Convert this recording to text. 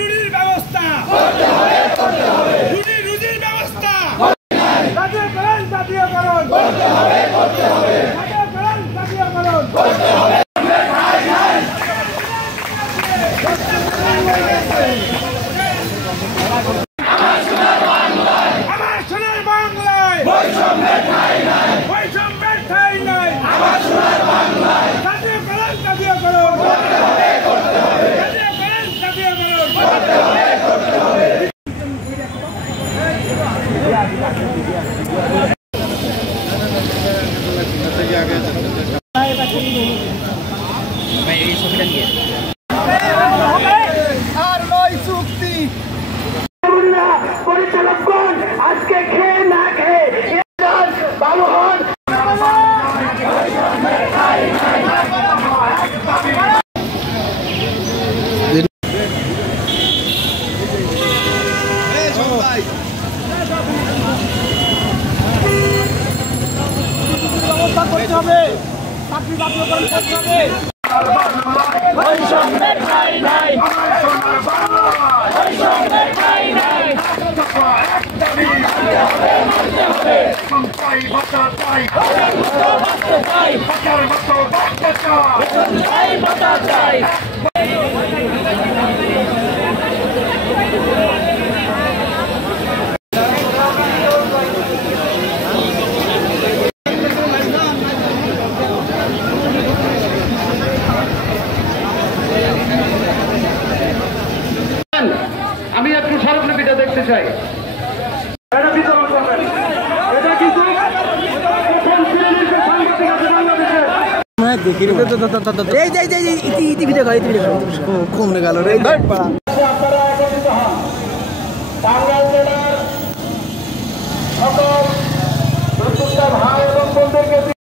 রুজির ব্যবস্থা রুজির ব্যবস্থা জাতীয়করণ করতে হবে জাতীয়করণ করতে হবে। আমার সোনার বাংলায় বৈষম্যের ঠাঁই নাই আমার সোনার বাংলায় জাতীয়করণ করতে হবে জাতীয়করণ করতে হবে। আর নয় চুক্তি পরিচালকগণ আজকে খেয়ে না খেয়ে ভালো হন। ব্যবস্থা করতে হবে, চাকরি জাতীয়করণ করতে হবে। বৈষম্যের ঠাঁই নাই বৈষম্যের ঠাঁই নাই আমি একটু স্মারকলিপিটা দেখতে চাই। আপনারা একত্রিত হন। টাঙ্গাইল জেলার সকল ভাই এবং বোনদেরকে